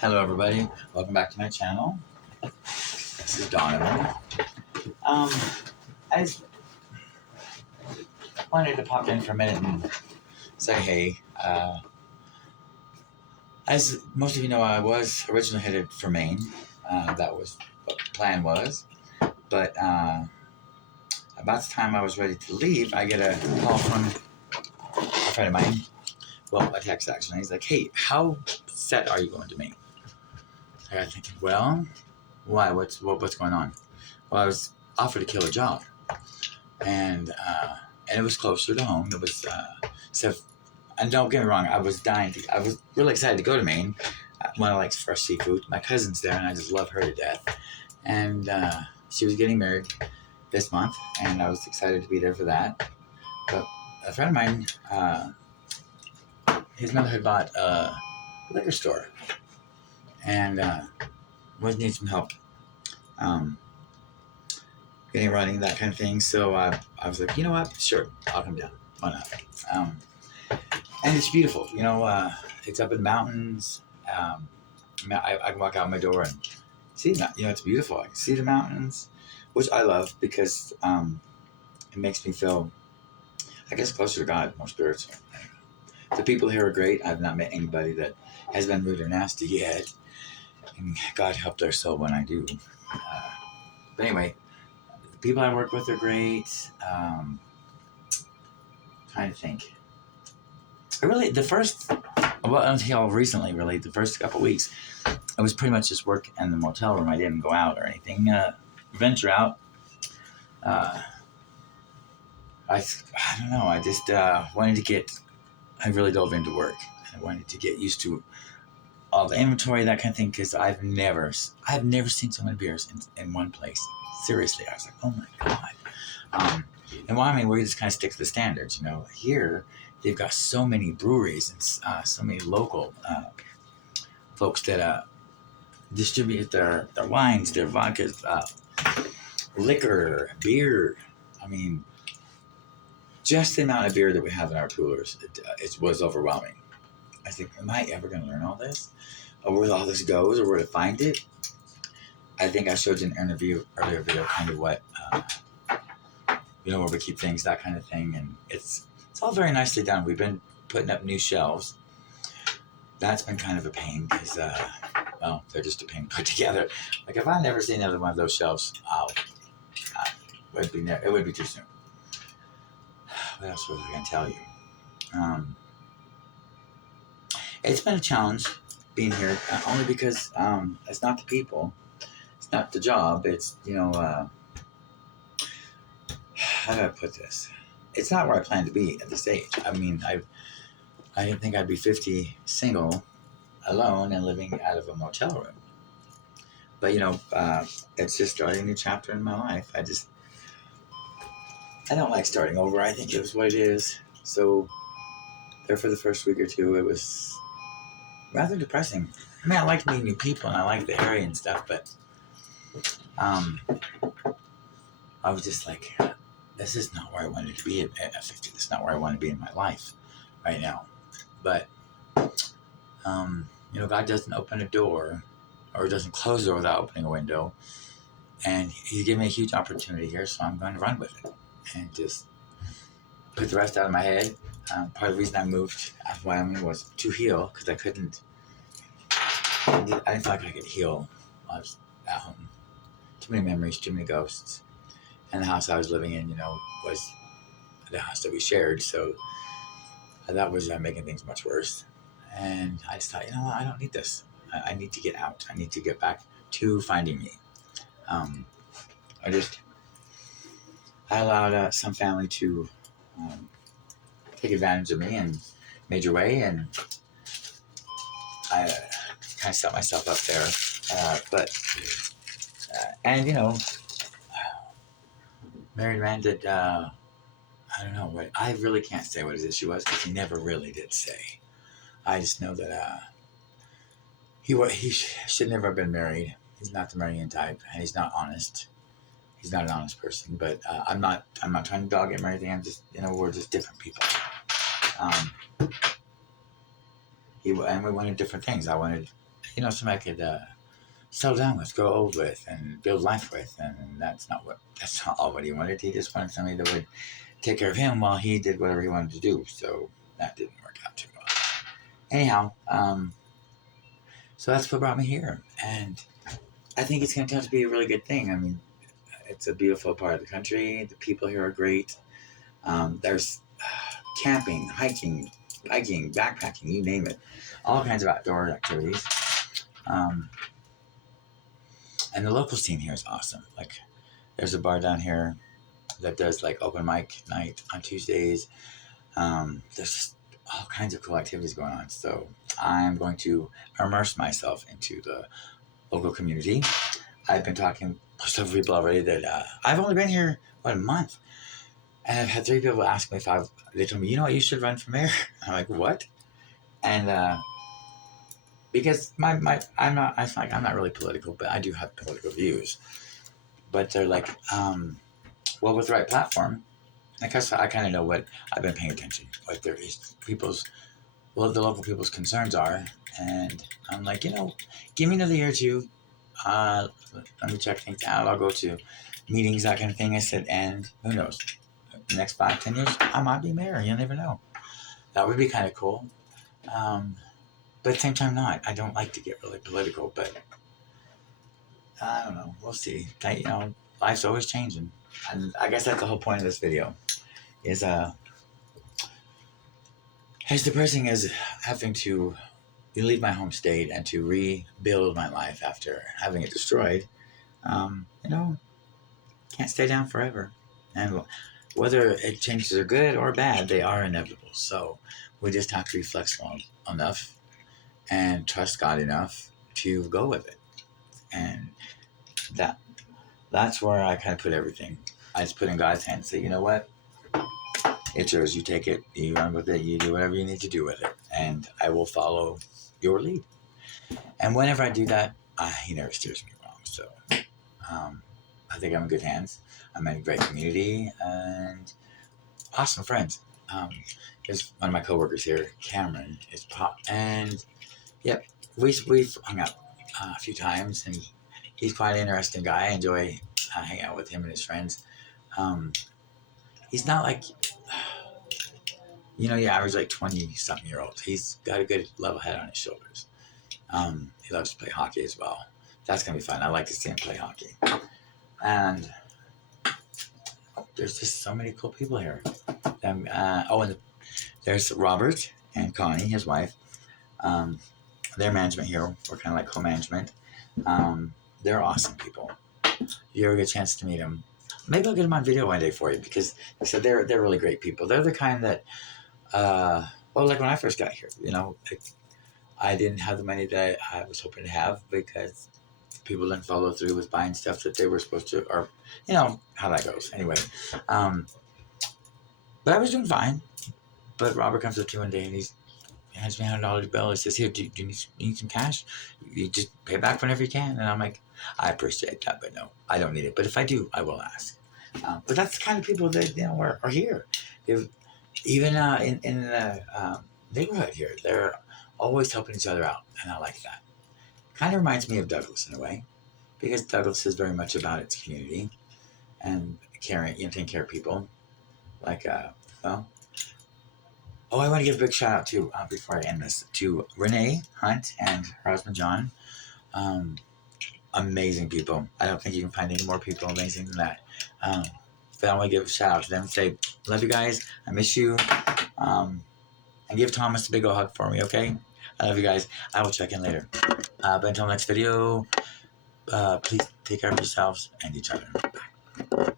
Hello, everybody. Welcome back to my channel. This is Donovan. Um, I just wanted to pop in for a minute and say hey. As most of you know, I was originally headed for Maine. That was what the plan was. But about the time I was ready to leave, I get a call from a friend of mine. Well, a text actually. He's like, "Hey, how set are you going to Maine?" I got thinking, well, why? What's going on? Well, I was offered a killer job, and it was closer to home. It was so. And don't get me wrong, I was dying to. I was really excited to go to Maine. One likes fresh seafood. My cousin's there, and I just love her to death. And she was getting married this month, and I was excited to be there for that. But a friend of mine, his mother had bought a liquor store, and was needing some help. Getting running, that kind of thing. So I was like, you know what? Sure, I'll come down. Why not? And it's beautiful. It's up in the mountains. I can walk out my door and see that. It's beautiful. I can see the mountains, which I love because it makes me feel, I guess, closer to God, more spiritual. The people here are great. I've not met anybody that has been rude or nasty yet. And God help their soul when I do. But anyway, the people I work with are great. Trying to think. Until recently, really, the first couple weeks, I was pretty much just work in the motel room. I didn't go out or anything. Venture out. I don't know. I just wanted to get. I really dove into work. I wanted to get used to all the inventory, that kind of thing, because I've never seen so many beers in one place. Seriously, I was like, oh my God. In Wyoming, we just kind of stick to the standards. Here they've got so many breweries and so many local folks that distribute their wines, their vodkas, liquor, beer. I mean, just the amount of beer that we have in our coolers, it was overwhelming. I think, am I ever going to learn all this? Or where all this goes, or where to find it? I think I showed you in an earlier video, kind of what, where we keep things, that kind of thing. And it's all very nicely done. We've been putting up new shelves. That's been kind of a pain because, they're just a pain to put together. Like, if I never see another one of those shelves, it would be too soon. What else was I going to tell you? It's been a challenge being here, only because it's not the people, it's not the job. It's how do I put this? It's not where I plan to be at this age. I mean, I didn't think I'd be 50, single, alone, and living out of a motel room. But it's just starting a new chapter in my life. I don't like starting over. I think it was what it is. So there for the first week or two, it was rather depressing. I mean, I liked meeting new people and I liked the area and stuff, but I was just like, this is not where I wanted to be at 50. This is not where I want to be in my life right now. But, God doesn't open a door or doesn't close the door without opening a window. And He's given me a huge opportunity here, so I'm going to run with it and just put the rest out of my head. Part of the reason I moved out of Wyoming was to heal, because I didn't feel like I could heal while I was at home. Too many memories, too many ghosts. And the house I was living in, was the house that we shared, so that was making things much worse. And I just thought, I don't need this. I need to get out. I need to get back to finding me. I allowed some family to take advantage of me in a major way, and I kind of set myself up there. Married man did, I don't know what, I really can't say what his issue was because he never really did say. I just know that he should never have been married. He's not the marrying type, and he's not honest. He's not an honest person. But I'm not trying to dog him or anything. I'm just, we're just different people. And we wanted different things. I wanted somebody I could settle down with, grow old with, and build life with. And that's not all what he wanted. He just wanted somebody that would take care of him while he did whatever he wanted to do. So that didn't work out too well. Anyhow, so that's what brought me here, and I think it's going to turn out to be a really good thing. I mean, it's a beautiful part of the country. The people here are great. There's camping, hiking, biking, backpacking, you name it. All kinds of outdoor activities. Um, and the local scene here is awesome. Like, there's a bar down here that does like open mic night on Tuesdays. There's just all kinds of cool activities going on. So I'm going to immerse myself into the local community. I've been talking to several people already that I've only been here, a month. And I've had 3 people ask me they told me, what, you should run for mayor. I'm like, what? And because I'm not really political, but I do have political views. But they're like, well, with the right platform, because I kind of know what I've been paying attention, what there is the local people's concerns are. And I'm like, give me another year or two. Let me check things out. I'll go to meetings, that kind of thing. I said, and who knows? The next 5-10 years, I might be mayor. You never know. That would be kind of cool. But at the same time, not. I don't like to get really political, but I don't know. We'll see. Life's always changing. And I guess that's the whole point of this video is as depressing as having to leave my home state and to rebuild my life after having it destroyed, can't stay down forever. And whether it changes are good or bad, they are inevitable. So we just have to be flexible enough and trust God enough to go with it. And that's where I kind of put everything. I just put in God's hands. Say, you know what? It's yours. You take it. You run with it. You do whatever you need to do with it. And I will follow your lead. And whenever I do that, he never steers me wrong. So I think I'm in good hands. I'm in a great community and awesome friends. There's one of my coworkers here, Cameron, is pop, and yep, we've hung out a few times, and he's quite an interesting guy. I enjoy hanging out with him and his friends. He's not like your average 20-something-year-old. He's got a good level head on his shoulders. He loves to play hockey as well. That's gonna be fun. I like to see him play hockey. And there's just so many cool people here. And there's Robert and Connie, his wife. Their management here. We're kind of like co-management. They're awesome people. If you ever get a chance to meet them, maybe I'll get them on video one day for you, because like I said, they're really great people. They're the kind that, like when I first got here, I didn't have the money that I was hoping to have because people didn't follow through with buying stuff that they were supposed to, or how that goes. Anyway, but I was doing fine. But Robert comes up to me one day and he hands me a $100 bill. He says, "Here, do you need some cash? You just pay it back whenever you can." And I'm like, "I appreciate that, but no, I don't need it. But if I do, I will ask." But that's the kind of people that are here. Even in the neighborhood here, they're always helping each other out, and I like that. Kind of reminds me of Douglas in a way, because Douglas is very much about its community and taking care of people. I want to give a big shout out to, before I end this, to Renee Hunt and her husband John. Amazing people. I don't think you can find any more people amazing than that. But I want to give a shout out to them and say, love you guys. I miss you. And give Thomas a big old hug for me, okay? I love you guys. I will check in later. But until next video, please take care of yourselves and each other. Bye.